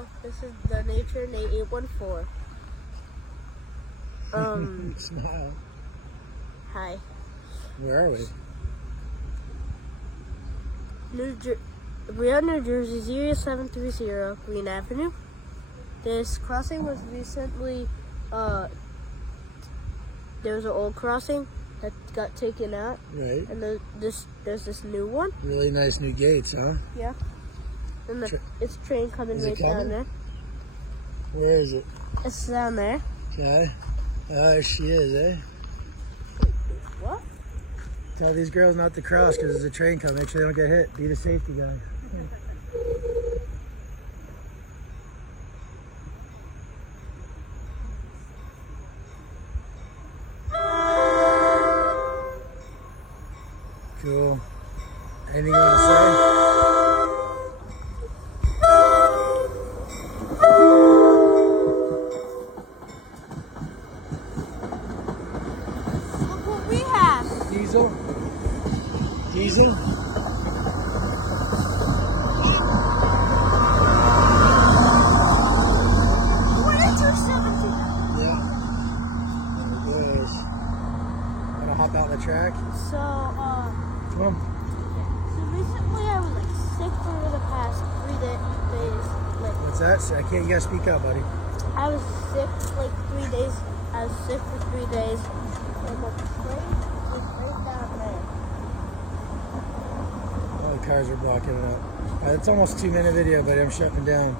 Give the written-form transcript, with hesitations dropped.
Hello, this is the Nature Nate 814. Smile. Hi. Where are we? We are New Jersey 0730 Green Avenue. This crossing was recently, there was an old crossing that got taken out. Right. And there's this new one. Really nice new gates, huh? Yeah. And it's train coming right down there. Where is it? It's down there. Okay. There she is, eh? What? Tell these girls not to cross because there's a train coming. Make sure they don't get hit. Be the safety guy. Cool. Anything you want to say? Look what we have. Diesel? Diesel? Yeah. There it goes. Wanna hop out on the track? So, Come on. So recently I was like sick for the past 3 days. Like, What's that? I can't. You gotta speak up, buddy. I was sick like 3 days. I was sick for 3 days. And the train was right down there. All the cars are blocking it up. It's almost a 2-minute video, but I'm shutting down.